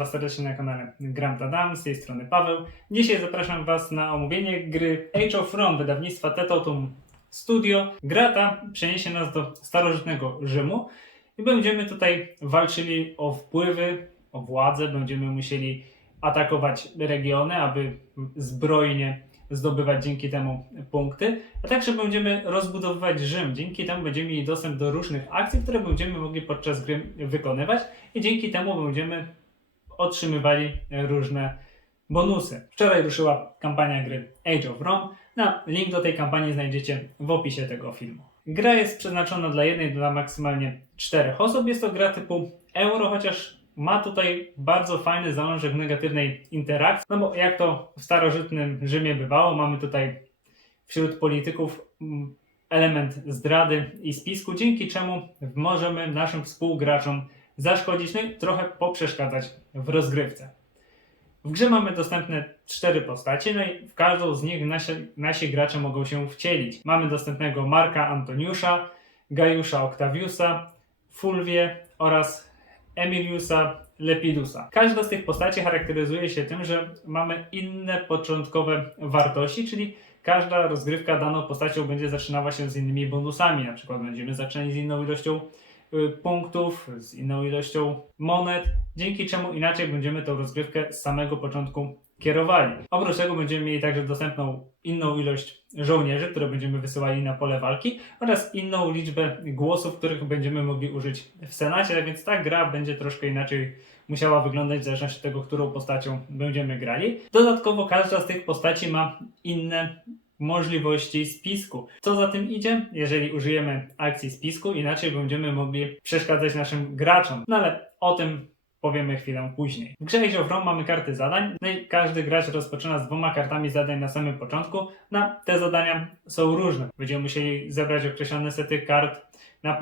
Was serdecznie na kanale Gram Tadam, z tej strony Paweł. Dzisiaj zapraszam Was na omówienie gry Age of Rome wydawnictwa Tetotum Studio. Gra ta przeniesie nas do starożytnego Rzymu i będziemy tutaj walczyli o wpływy, o władzę, będziemy musieli atakować regiony, aby zbrojnie zdobywać dzięki temu punkty, a także będziemy rozbudowywać Rzym. Dzięki temu będziemy mieli dostęp do różnych akcji, które będziemy mogli podczas gry wykonywać i dzięki temu będziemy otrzymywali różne bonusy. Wczoraj ruszyła kampania gry Age of Rome. Na link do tej kampanii znajdziecie w opisie tego filmu. Gra jest przeznaczona dla jednej, dla maksymalnie czterech osób. Jest to gra typu euro, chociaż ma tutaj bardzo fajny zalążek negatywnej interakcji. No bo jak to w starożytnym Rzymie bywało, mamy tutaj wśród polityków mm, element zdrady i spisku, dzięki czemu możemy naszym współgraczom zaszkodzić, no i trochę poprzeszkadzać w rozgrywce. W grze mamy dostępne cztery postacie, no i w każdą z nich nasi, nasi gracze mogą się wcielić. Mamy dostępnego Marka Antoniusza, Gajusza Octaviusa, Fulvię oraz Emiliusa Lepidusa. Każda z tych postaci charakteryzuje się tym, że mamy inne początkowe wartości, czyli każda rozgrywka daną postacią będzie zaczynała się z innymi bonusami. Na przykład będziemy zaczynać z inną ilością punktów, z inną ilością monet, dzięki czemu inaczej będziemy tą rozgrywkę z samego początku kierowali. Oprócz tego będziemy mieli także dostępną inną ilość żołnierzy, które będziemy wysyłali na pole walki oraz inną liczbę głosów, których będziemy mogli użyć w Senacie, tak więc ta gra będzie troszkę inaczej musiała wyglądać w zależności od tego, którą postacią będziemy grali. Dodatkowo każda z tych postaci ma inne możliwości spisku. Co za tym idzie? Jeżeli użyjemy akcji spisku, inaczej będziemy mogli przeszkadzać naszym graczom. No ale o tym powiemy chwilę później. W grze Age of Rome mamy karty zadań, no i każdy gracz rozpoczyna z dwoma kartami zadań na samym początku. No, te zadania są różne. Będziemy musieli zebrać określone sety kart na,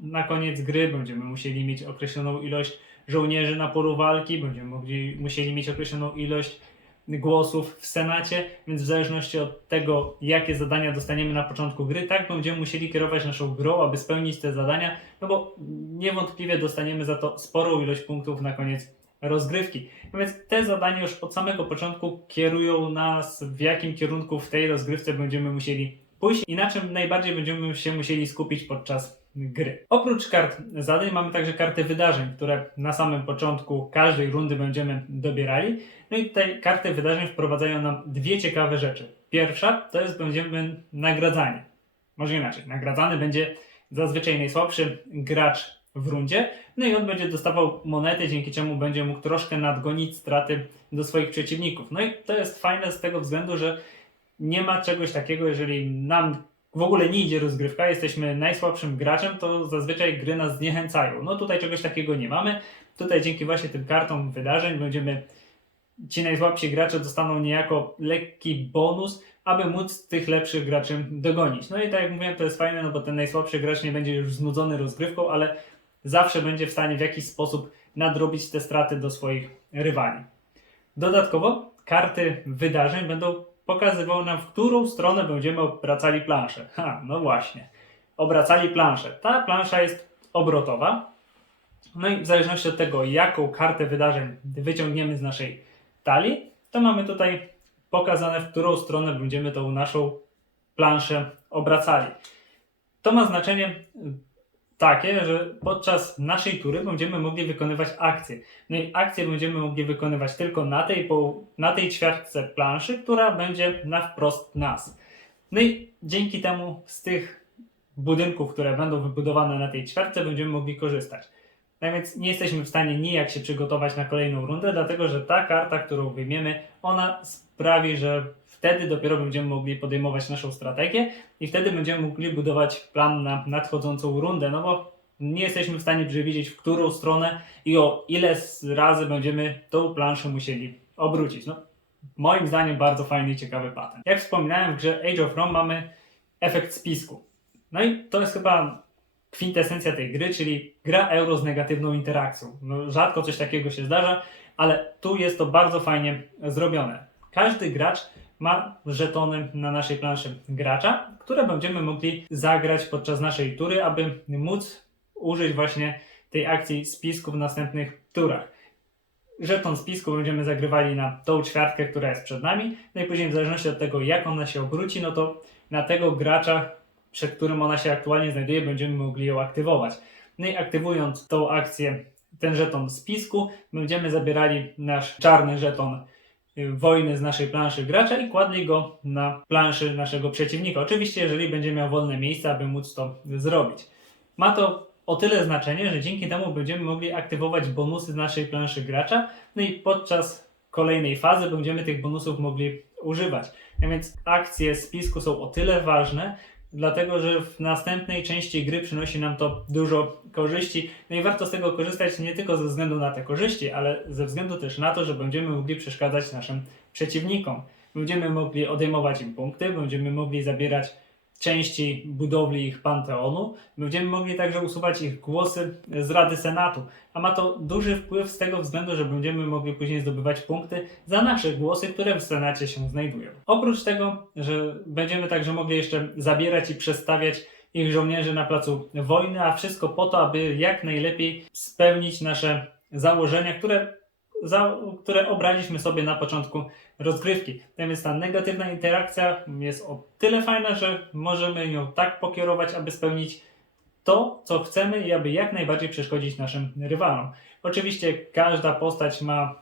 na koniec gry, będziemy musieli mieć określoną ilość żołnierzy na polu walki, będziemy mogli, musieli mieć określoną ilość głosów w Senacie, więc w zależności od tego, jakie zadania dostaniemy na początku gry, tak będziemy musieli kierować naszą grą, aby spełnić te zadania, no bo niewątpliwie dostaniemy za to sporą ilość punktów na koniec rozgrywki. No więc te zadania już od samego początku kierują nas, w jakim kierunku w tej rozgrywce będziemy musieli pójść i na czym najbardziej będziemy się musieli skupić podczas gry. Oprócz kart zadań mamy także karty wydarzeń, które na samym początku każdej rundy będziemy dobierali. No i te karty wydarzeń wprowadzają nam dwie ciekawe rzeczy. Pierwsza to jest będziemy nagradzani. Może inaczej, nagradzany będzie zazwyczaj najsłabszy gracz w rundzie, no i on będzie dostawał monety, dzięki czemu będzie mógł troszkę nadgonić straty do swoich przeciwników. No i to jest fajne z tego względu, że nie ma czegoś takiego, jeżeli nam w ogóle nie idzie rozgrywka, jesteśmy najsłabszym graczem, to zazwyczaj gry nas zniechęcają. No tutaj czegoś takiego nie mamy. Tutaj dzięki właśnie tym kartom wydarzeń będziemy ci najsłabsi gracze dostaną niejako lekki bonus, aby móc tych lepszych graczy dogonić. No i tak jak mówiłem, to jest fajne, no bo ten najsłabszy gracz nie będzie już znudzony rozgrywką, ale zawsze będzie w stanie w jakiś sposób nadrobić te straty do swoich rywali. Dodatkowo karty wydarzeń będą pokazywały nam, w którą stronę będziemy obracali planszę. Ha, no właśnie. Obracali planszę. Ta plansza jest obrotowa. No i w zależności od tego, jaką kartę wydarzeń wyciągniemy z naszej talii, to mamy tutaj pokazane, w którą stronę będziemy tą naszą planszę obracali. To ma znaczenie takie, że podczas naszej tury będziemy mogli wykonywać akcje. No i akcje będziemy mogli wykonywać tylko na tej, na tej ćwiartce planszy, która będzie na wprost nas. No i dzięki temu z tych budynków, które będą wybudowane na tej ćwiartce, będziemy mogli korzystać. No więc nie jesteśmy w stanie nijak się przygotować na kolejną rundę, dlatego że ta karta, którą wyjmiemy, ona sprawi, że wtedy dopiero będziemy mogli podejmować naszą strategię i wtedy będziemy mogli budować plan na nadchodzącą rundę, no bo nie jesteśmy w stanie przewidzieć, w którą stronę i o ile razy będziemy tą planszę musieli obrócić. No, moim zdaniem bardzo fajny i ciekawy patent. Jak wspominałem, w grze Age of Rome mamy efekt spisku. No i to jest chyba kwintesencja tej gry, czyli gra euro z negatywną interakcją. No, rzadko coś takiego się zdarza, ale tu jest to bardzo fajnie zrobione. Każdy gracz ma żetony na naszej planszy gracza, które będziemy mogli zagrać podczas naszej tury, aby móc użyć właśnie tej akcji spisku w następnych turach. Żeton spisku będziemy zagrywali na tą ćwiartkę, która jest przed nami, no później w zależności od tego, jak ona się obróci, no to na tego gracza, przed którym ona się aktualnie znajduje, będziemy mogli ją aktywować. No i aktywując tą akcję, ten żeton spisku, będziemy zabierali nasz czarny żeton wojny z naszej planszy gracza i kładli go na planszy naszego przeciwnika. Oczywiście, jeżeli będzie miał wolne miejsce, aby móc to zrobić. Ma to o tyle znaczenie, że dzięki temu będziemy mogli aktywować bonusy z naszej planszy gracza, no i podczas kolejnej fazy będziemy tych bonusów mogli używać. A więc akcje spisku są o tyle ważne, dlatego że w następnej części gry przynosi nam to dużo korzyści. No i warto z tego korzystać nie tylko ze względu na te korzyści, ale ze względu też na to, że będziemy mogli przeszkadzać naszym przeciwnikom. Będziemy mogli odejmować im punkty, będziemy mogli zabierać części budowli ich panteonu. Będziemy mogli także usuwać ich głosy z Rady Senatu, a ma to duży wpływ z tego względu, że będziemy mogli później zdobywać punkty za nasze głosy, które w Senacie się znajdują. Oprócz tego, że będziemy także mogli jeszcze zabierać i przestawiać ich żołnierzy na placu wojny, a wszystko po to, aby jak najlepiej spełnić nasze założenia, które za, które obraliśmy sobie na początku rozgrywki. Natomiast ta negatywna interakcja jest o tyle fajna, że możemy ją tak pokierować, aby spełnić to, co chcemy i aby jak najbardziej przeszkodzić naszym rywalom. Oczywiście każda postać ma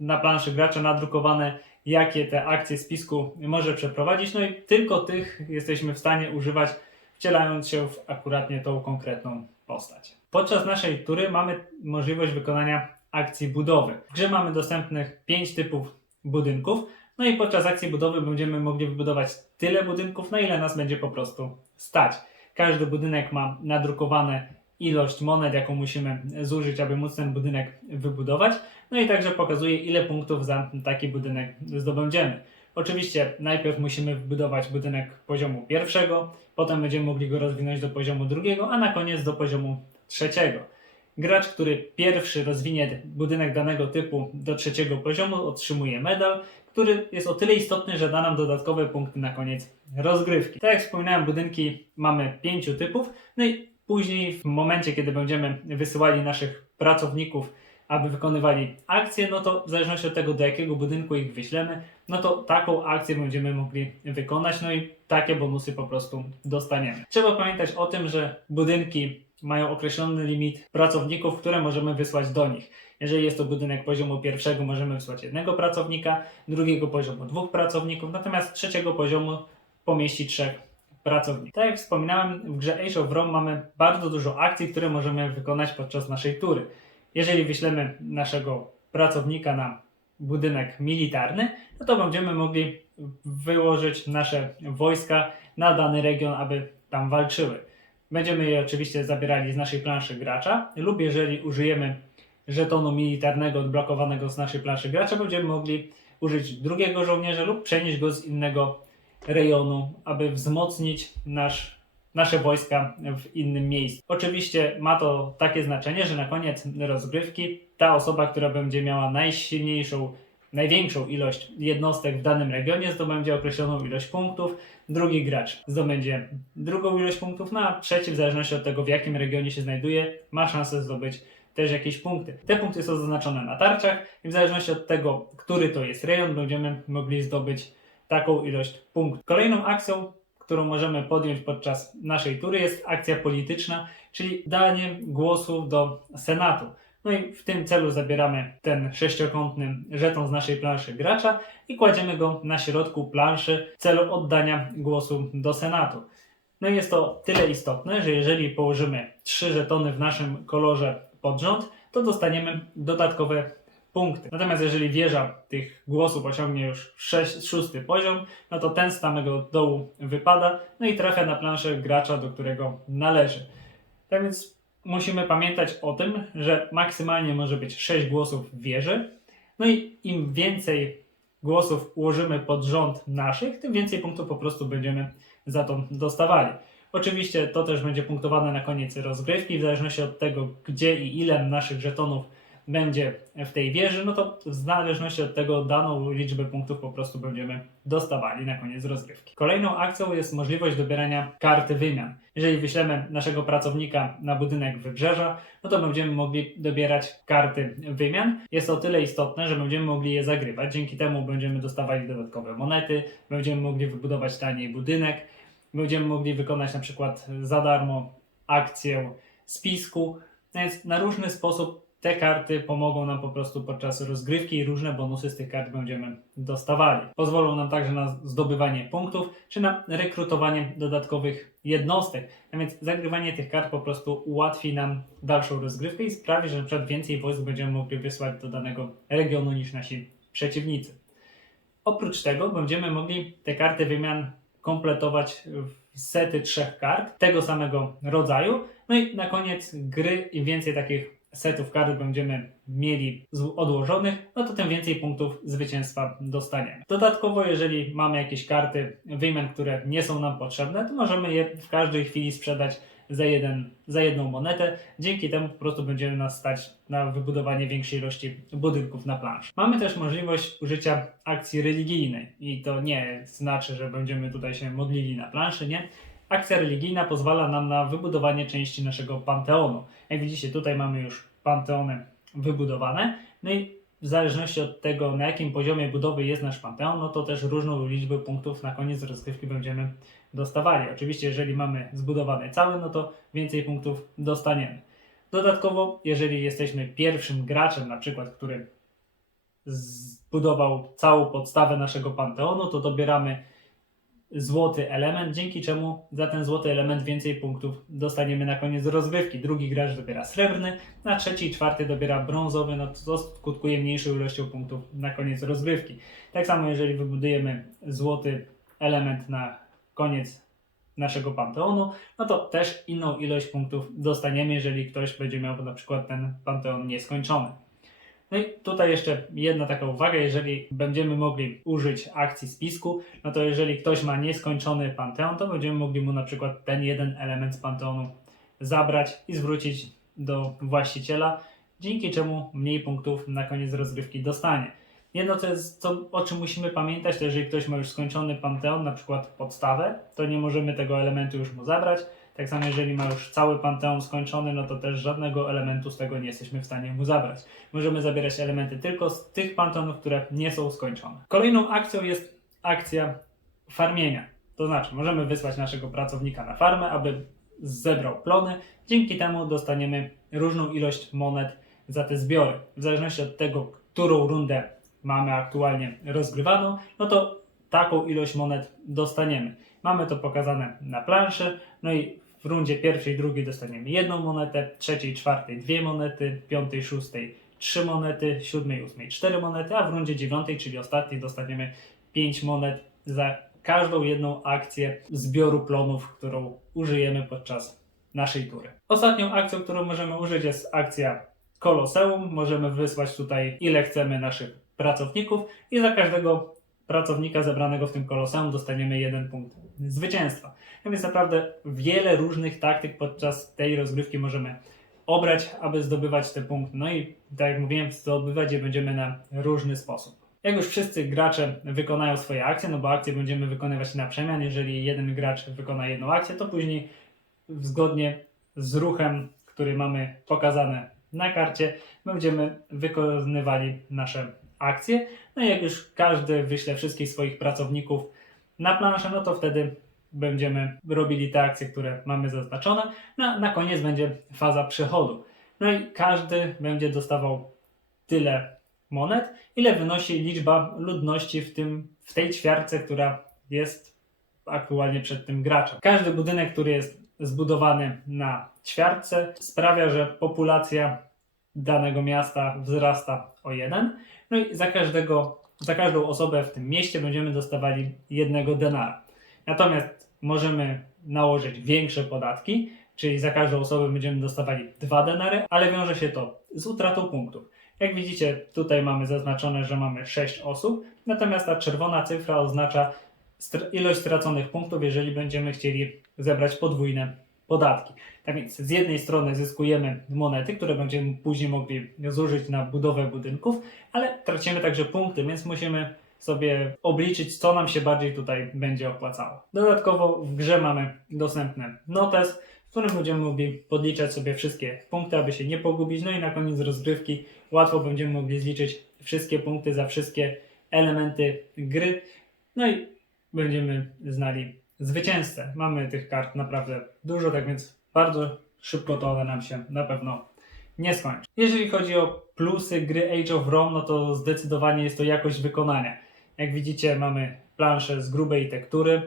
na planszy gracza nadrukowane, jakie te akcje spisku może przeprowadzić, no i tylko tych jesteśmy w stanie używać, wcielając się w akuratnie tą konkretną postać. Podczas naszej tury mamy możliwość wykonania akcji budowy. W grze mamy dostępnych 5 typów budynków, no i podczas akcji budowy będziemy mogli wybudować tyle budynków, na ile nas będzie po prostu stać. Każdy budynek ma nadrukowane ilość monet, jaką musimy zużyć, aby móc ten budynek wybudować. No i także pokazuje, ile punktów za taki budynek zdobędziemy. Oczywiście najpierw musimy wybudować budynek poziomu pierwszego, potem będziemy mogli go rozwinąć do poziomu drugiego, a na koniec do poziomu trzeciego. Gracz, który pierwszy rozwinie budynek danego typu do trzeciego poziomu, otrzymuje medal, który jest o tyle istotny, że da nam dodatkowe punkty na koniec rozgrywki. Tak jak wspominałem, budynki mamy pięciu typów, no i później w momencie, kiedy będziemy wysyłali naszych pracowników, aby wykonywali akcje, no to w zależności od tego, do jakiego budynku ich wyślemy, no to taką akcję będziemy mogli wykonać, no i takie bonusy po prostu dostaniemy. Trzeba pamiętać o tym, że budynki mają określony limit pracowników, które możemy wysłać do nich. Jeżeli jest to budynek poziomu pierwszego, możemy wysłać jednego pracownika, drugiego poziomu dwóch pracowników, natomiast trzeciego poziomu pomieści trzech pracowników. Tak jak wspominałem, w grze Age of Rome mamy bardzo dużo akcji, które możemy wykonać podczas naszej tury. Jeżeli wyślemy naszego pracownika na budynek militarny, no to będziemy mogli wyłożyć nasze wojska na dany region, aby tam walczyły. Będziemy je oczywiście zabierali z naszej planszy gracza lub jeżeli użyjemy żetonu militarnego odblokowanego z naszej planszy gracza, będziemy mogli użyć drugiego żołnierza lub przenieść go z innego rejonu, aby wzmocnić nasz, nasze wojska w innym miejscu. Oczywiście ma to takie znaczenie, że na koniec rozgrywki ta osoba, która będzie miała najsilniejszą, największą ilość jednostek w danym regionie, zdobędzie określoną ilość punktów, drugi gracz zdobędzie drugą ilość punktów, no a trzeci, w zależności od tego, w jakim regionie się znajduje, ma szansę zdobyć też jakieś punkty. Te punkty są zaznaczone na tarczach i w zależności od tego, który to jest rejon, będziemy mogli zdobyć taką ilość punktów. Kolejną akcją, którą możemy podjąć podczas naszej tury jest akcja polityczna, czyli danie głosu do Senatu. No i w tym celu zabieramy ten sześciokątny żeton z naszej planszy gracza i kładziemy go na środku planszy w celu oddania głosu do Senatu. No i jest to tyle istotne, że jeżeli położymy trzy żetony w naszym kolorze pod rząd, to dostaniemy dodatkowe punkty. Natomiast jeżeli wieża tych głosów osiągnie już szósty poziom, no to ten z samego dołu wypada, no i trafia na planszę gracza, do którego należy. Tak więc musimy pamiętać o tym, że maksymalnie może być 6 głosów w wieży, no i im więcej głosów ułożymy pod rząd naszych, tym więcej punktów po prostu będziemy za to dostawali. Oczywiście to też będzie punktowane na koniec rozgrywki, w zależności od tego, gdzie i ile naszych żetonów będzie w tej wieży, no to w zależności od tego daną liczbę punktów po prostu będziemy dostawali na koniec rozgrywki. Kolejną akcją jest możliwość dobierania karty wymian. Jeżeli wyślemy naszego pracownika na budynek wybrzeża, no to będziemy mogli dobierać karty wymian. Jest to o tyle istotne, że będziemy mogli je zagrywać. Dzięki temu będziemy dostawali dodatkowe monety, będziemy mogli wybudować taniej budynek, będziemy mogli wykonać na przykład za darmo akcję spisku. Więc na różny sposób te karty pomogą nam po prostu podczas rozgrywki i różne bonusy z tych kart będziemy dostawali. Pozwolą nam także na zdobywanie punktów czy na rekrutowanie dodatkowych jednostek. A więc zagrywanie tych kart po prostu ułatwi nam dalszą rozgrywkę i sprawi, że przykład więcej wojsk będziemy mogli wysłać do danego regionu niż nasi przeciwnicy. Oprócz tego będziemy mogli te karty wymian kompletować w sety trzech kart tego samego rodzaju. No i na koniec gry, im więcej takich setów kart będziemy mieli odłożonych, no to tym więcej punktów zwycięstwa dostaniemy. Dodatkowo, jeżeli mamy jakieś karty wymian, które nie są nam potrzebne, to możemy je w każdej chwili sprzedać za, jeden, za jedną monetę. Dzięki temu po prostu będziemy nas stać na wybudowanie większej ilości budynków na planszy. Mamy też możliwość użycia akcji religijnej i to nie znaczy, że będziemy tutaj się modlili na planszy, nie? Akcja religijna pozwala nam na wybudowanie części naszego panteonu. Jak widzicie, tutaj mamy już panteony wybudowane. No i w zależności od tego, na jakim poziomie budowy jest nasz panteon, no to też różną liczbę punktów na koniec rozgrywki będziemy dostawali. Oczywiście, jeżeli mamy zbudowany cały, no to więcej punktów dostaniemy. Dodatkowo, jeżeli jesteśmy pierwszym graczem, na przykład, który zbudował całą podstawę naszego panteonu, to dobieramy złoty element, dzięki czemu za ten złoty element więcej punktów dostaniemy na koniec rozgrywki. Drugi gracz dobiera srebrny, a trzeci i czwarty dobiera brązowy, no to skutkuje mniejszą ilością punktów na koniec rozgrywki. Tak samo jeżeli wybudujemy złoty element na koniec naszego panteonu, no to też inną ilość punktów dostaniemy, jeżeli ktoś będzie miał na przykład ten panteon nieskończony. No i tutaj jeszcze jedna taka uwaga, jeżeli będziemy mogli użyć akcji spisku, no to jeżeli ktoś ma nieskończony panteon, to będziemy mogli mu na przykład ten jeden element z panteonu zabrać i zwrócić do właściciela, dzięki czemu mniej punktów na koniec rozgrywki dostanie. Jedno, co jest, co, o czym musimy pamiętać, to jeżeli ktoś ma już skończony panteon, na przykład podstawę, to nie możemy tego elementu już mu zabrać. Tak samo jeżeli ma już cały panteon skończony, no to też żadnego elementu z tego nie jesteśmy w stanie mu zabrać. Możemy zabierać elementy tylko z tych panteonów, które nie są skończone. Kolejną akcją jest akcja farmienia. To znaczy, możemy wysłać naszego pracownika na farmę, aby zebrał plony. Dzięki temu dostaniemy różną ilość monet za te zbiory. W zależności od tego, którą rundę mamy aktualnie rozgrywaną, no to taką ilość monet dostaniemy. Mamy to pokazane na planszy, no i w rundzie pierwszej, drugiej dostaniemy jedną monetę, trzeciej, czwartej dwie monety, piątej, szóstej trzy monety, siódmej, ósmej cztery monety, a w rundzie dziewiątej, czyli ostatniej dostaniemy pięć monet za każdą jedną akcję zbioru plonów, którą użyjemy podczas naszej tury. Ostatnią akcją, którą możemy użyć jest akcja Koloseum. Możemy wysłać tutaj ile chcemy naszych pracowników i za każdego pracownika zebranego w tym koloseum dostaniemy jeden punkt zwycięstwa. Więc naprawdę wiele różnych taktyk podczas tej rozgrywki możemy obrać, aby zdobywać te punkty. No i tak jak mówiłem, zdobywać je będziemy na różny sposób. Jak już wszyscy gracze wykonają swoje akcje, no bo akcje będziemy wykonywać na przemian, jeżeli jeden gracz wykona jedną akcję, to później zgodnie z ruchem, który mamy pokazane na karcie, będziemy wykonywali nasze akcje. No i jak już każdy wyśle wszystkich swoich pracowników na planszę, no to wtedy będziemy robili te akcje, które mamy zaznaczone. No, na koniec będzie faza przechodu. No i każdy będzie dostawał tyle monet, ile wynosi liczba ludności w, tym, w tej ćwiartce, która jest aktualnie przed tym graczem. Każdy budynek, który jest zbudowany na ćwiartce, sprawia, że populacja danego miasta wzrasta o jeden. No i za każdego, za każdą osobę w tym mieście będziemy dostawali jednego denara. Natomiast możemy nałożyć większe podatki, czyli za każdą osobę będziemy dostawali dwa denary, ale wiąże się to z utratą punktów. Jak widzicie, tutaj mamy zaznaczone, że mamy 6 osób, natomiast ta czerwona cyfra oznacza ilość straconych punktów, jeżeli będziemy chcieli zebrać podwójne podatki. Tak więc z jednej strony zyskujemy monety, które będziemy później mogli zużyć na budowę budynków, ale tracimy także punkty, więc musimy sobie obliczyć, co nam się bardziej tutaj będzie opłacało. Dodatkowo w grze mamy dostępny notes, w którym będziemy mogli podliczać sobie wszystkie punkty, aby się nie pogubić. No i na koniec rozgrywki łatwo będziemy mogli zliczyć wszystkie punkty za wszystkie elementy gry. No i będziemy znali zwycięzcę. Mamy tych kart naprawdę dużo, tak więc bardzo szybko to one nam się na pewno nie skończy. Jeżeli chodzi o plusy gry Age of Rome, no to zdecydowanie jest to jakość wykonania. Jak widzicie, mamy planszę z grubej tektury,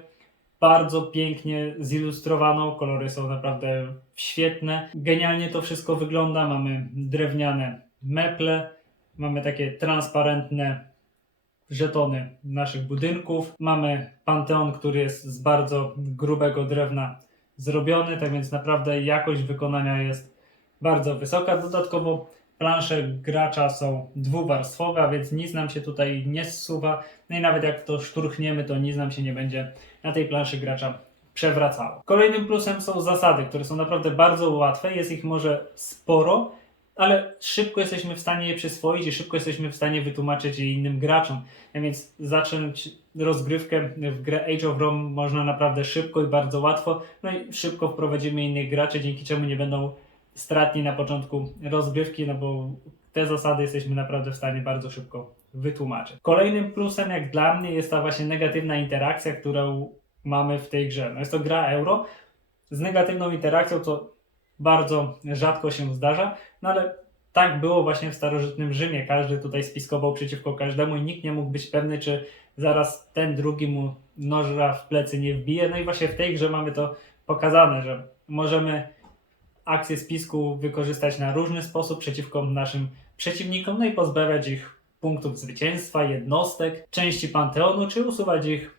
bardzo pięknie zilustrowaną, kolory są naprawdę świetne. Genialnie to wszystko wygląda. Mamy drewniane meple, mamy takie transparentne żetony naszych budynków. Mamy panteon, który jest z bardzo grubego drewna zrobiony, tak więc naprawdę jakość wykonania jest bardzo wysoka. Dodatkowo plansze gracza są dwuwarstwowe, a więc nic nam się tutaj nie zsuwa. No i nawet jak to szturchniemy, to nic nam się nie będzie na tej planszy gracza przewracało. Kolejnym plusem są zasady, które są naprawdę bardzo łatwe. Jest ich może sporo, ale szybko jesteśmy w stanie je przyswoić i szybko jesteśmy w stanie wytłumaczyć je innym graczom. A więc zacząć rozgrywkę w grę Age of Rome można naprawdę szybko i bardzo łatwo. No i szybko wprowadzimy innych graczy, dzięki czemu nie będą stratni na początku rozgrywki, no bo te zasady jesteśmy naprawdę w stanie bardzo szybko wytłumaczyć. Kolejnym plusem, jak dla mnie, jest ta właśnie negatywna interakcja, którą mamy w tej grze. No jest to gra euro z negatywną interakcją, to bardzo rzadko się zdarza, no ale tak było właśnie w starożytnym Rzymie. Każdy tutaj spiskował przeciwko każdemu i nikt nie mógł być pewny, czy zaraz ten drugi mu noża w plecy nie wbije. No i właśnie w tej grze mamy to pokazane, że możemy akcję spisku wykorzystać na różny sposób przeciwko naszym przeciwnikom, no i pozbawiać ich punktów zwycięstwa, jednostek, części panteonu, czy usuwać ich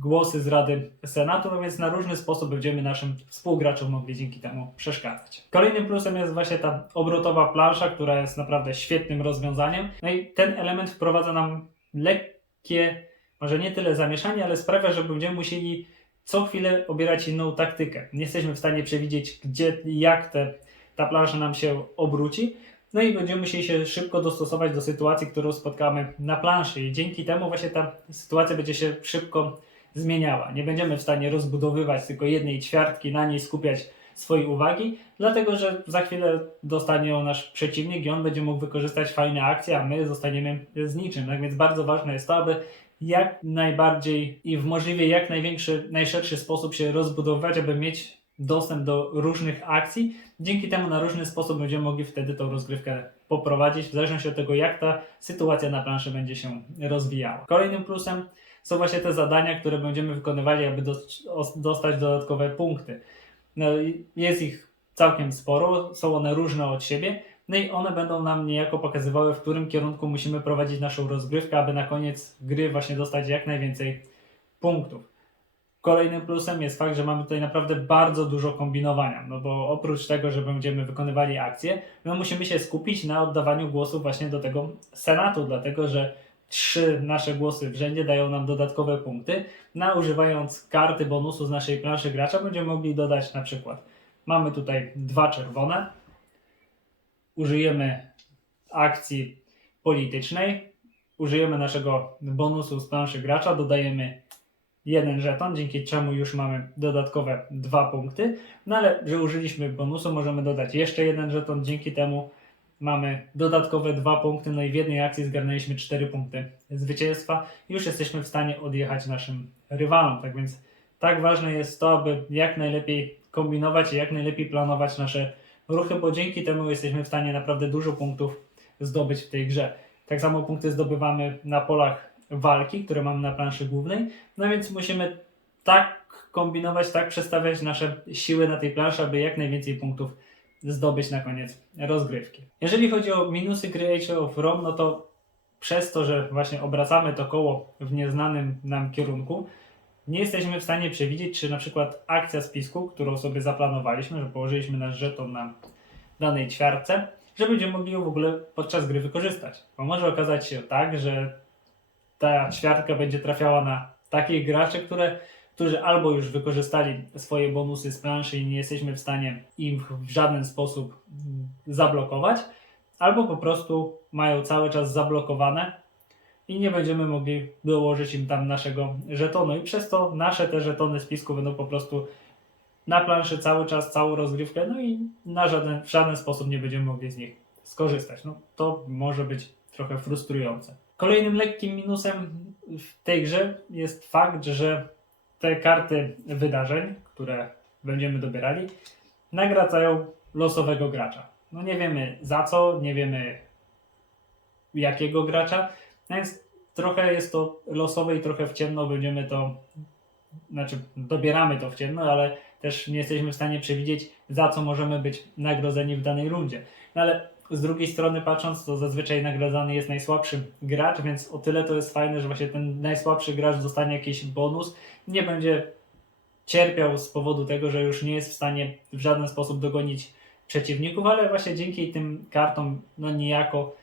głosy z Rady Senatu, no więc na różny sposób będziemy naszym współgraczom mogli dzięki temu przeszkadzać. Kolejnym plusem jest właśnie ta obrotowa plansza, która jest naprawdę świetnym rozwiązaniem. No i ten element wprowadza nam lekkie, może nie tyle zamieszanie, ale sprawia, że będziemy musieli co chwilę obierać inną taktykę. Nie jesteśmy w stanie przewidzieć, gdzie i jak te, ta plansza nam się obróci. No i będziemy musieli się szybko dostosować do sytuacji, którą spotkamy na planszy. I dzięki temu właśnie ta sytuacja będzie się szybko zmieniała. Nie będziemy w stanie rozbudowywać tylko jednej ćwiartki, na niej skupiać swojej uwagi, dlatego że za chwilę dostanie ją nasz przeciwnik i on będzie mógł wykorzystać fajne akcje, a my zostaniemy z niczym. Tak więc bardzo ważne jest to, aby jak najbardziej i w możliwie jak największy, najszerszy sposób się rozbudowywać, aby mieć dostęp do różnych akcji. Dzięki temu na różny sposób będziemy mogli wtedy tą rozgrywkę poprowadzić, w zależności od tego, jak ta sytuacja na planszy będzie się rozwijała. Kolejnym plusem są właśnie te zadania, które będziemy wykonywali, aby dos- os- dostać dodatkowe punkty. No, jest ich całkiem sporo, są one różne od siebie, no i one będą nam niejako pokazywały, w którym kierunku musimy prowadzić naszą rozgrywkę, aby na koniec gry właśnie dostać jak najwięcej punktów. Kolejnym plusem jest fakt, że mamy tutaj naprawdę bardzo dużo kombinowania, no bo oprócz tego, że będziemy wykonywali akcje, my musimy się skupić na oddawaniu głosów właśnie do tego senatu, dlatego że trzy nasze głosy w rzędzie dają nam dodatkowe punkty. Na używając karty bonusu z naszej planszy gracza będziemy mogli dodać na przykład mamy tutaj dwa czerwone, użyjemy akcji politycznej, użyjemy naszego bonusu z planszy gracza, dodajemy jeden żeton, dzięki czemu już mamy dodatkowe dwa punkty. No ale, że użyliśmy bonusu, możemy dodać jeszcze jeden żeton, dzięki temu mamy dodatkowe dwa punkty, no i w jednej akcji zgarnęliśmy cztery punkty zwycięstwa. Już jesteśmy w stanie odjechać naszym rywalom, tak więc tak ważne jest to, aby jak najlepiej kombinować i jak najlepiej planować nasze ruchy, bo dzięki temu jesteśmy w stanie naprawdę dużo punktów zdobyć w tej grze. Tak samo punkty zdobywamy na polach walki, które mamy na planszy głównej, no więc musimy tak kombinować, tak przestawiać nasze siły na tej planszy, aby jak najwięcej punktów zdobyć na koniec rozgrywki. Jeżeli chodzi o minusy gry of Rome, no to przez to, że właśnie obracamy to koło w nieznanym nam kierunku, nie jesteśmy w stanie przewidzieć, czy na przykład akcja spisku, którą sobie zaplanowaliśmy, że położyliśmy nasz żeton na danej ćwiartce, że będziemy mogli ją w ogóle podczas gry wykorzystać. Bo może okazać się tak, że ta ćwiartka będzie trafiała na takich graczy, które, którzy albo już wykorzystali swoje bonusy z planszy i nie jesteśmy w stanie im w żaden sposób zablokować, albo po prostu mają cały czas zablokowane i nie będziemy mogli dołożyć im tam naszego żetonu i przez to nasze te żetony spisku będą po prostu na planszy cały czas, całą rozgrywkę, no i na żaden, w żaden sposób nie będziemy mogli z nich skorzystać. No to może być trochę frustrujące. Kolejnym lekkim minusem w tej grze jest fakt, że te karty wydarzeń, które będziemy dobierali, nagradzają losowego gracza. No nie wiemy za co, nie wiemy jakiego gracza, więc trochę jest to losowe i trochę w ciemno będziemy to, znaczy dobieramy to w ciemno, ale też nie jesteśmy w stanie przewidzieć za co możemy być nagrodzeni w danej rundzie. No ale z drugiej strony patrząc, to zazwyczaj nagradzany jest najsłabszy gracz, więc o tyle to jest fajne, że właśnie ten najsłabszy gracz dostanie jakiś bonus, nie będzie cierpiał z powodu tego, że już nie jest w stanie w żaden sposób dogonić przeciwników, ale właśnie dzięki tym kartom no niejako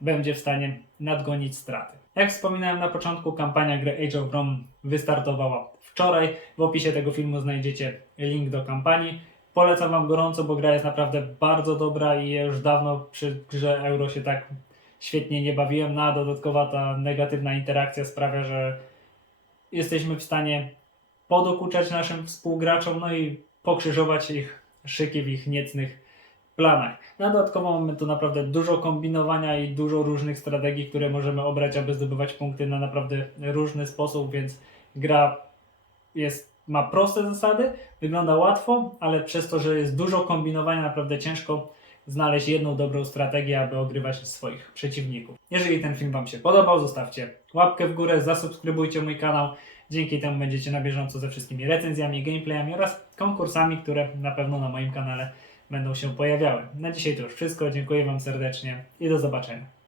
będzie w stanie nadgonić straty. Jak wspominałem na początku, kampania gry Age of Rome wystartowała wczoraj. W opisie tego filmu znajdziecie link do kampanii. Polecam Wam gorąco, bo gra jest naprawdę bardzo dobra i ja już dawno przy grze Euro się tak świetnie nie bawiłem. No a dodatkowa ta negatywna interakcja sprawia, że jesteśmy w stanie podokuczać naszym współgraczom, no i pokrzyżować ich szyki w ich niecnych planach. Na dodatkowo mamy tu naprawdę dużo kombinowania i dużo różnych strategii, które możemy obrać, aby zdobywać punkty na naprawdę różny sposób, więc gra jest, ma proste zasady, wygląda łatwo, ale przez to, że jest dużo kombinowania, naprawdę ciężko znaleźć jedną dobrą strategię, aby ogrywać swoich przeciwników. Jeżeli ten film Wam się podobał, zostawcie łapkę w górę, zasubskrybujcie mój kanał. Dzięki temu będziecie na bieżąco ze wszystkimi recenzjami, gameplayami oraz konkursami, które na pewno na moim kanale będą się pojawiały. Na dzisiaj to już wszystko. Dziękuję Wam serdecznie i do zobaczenia.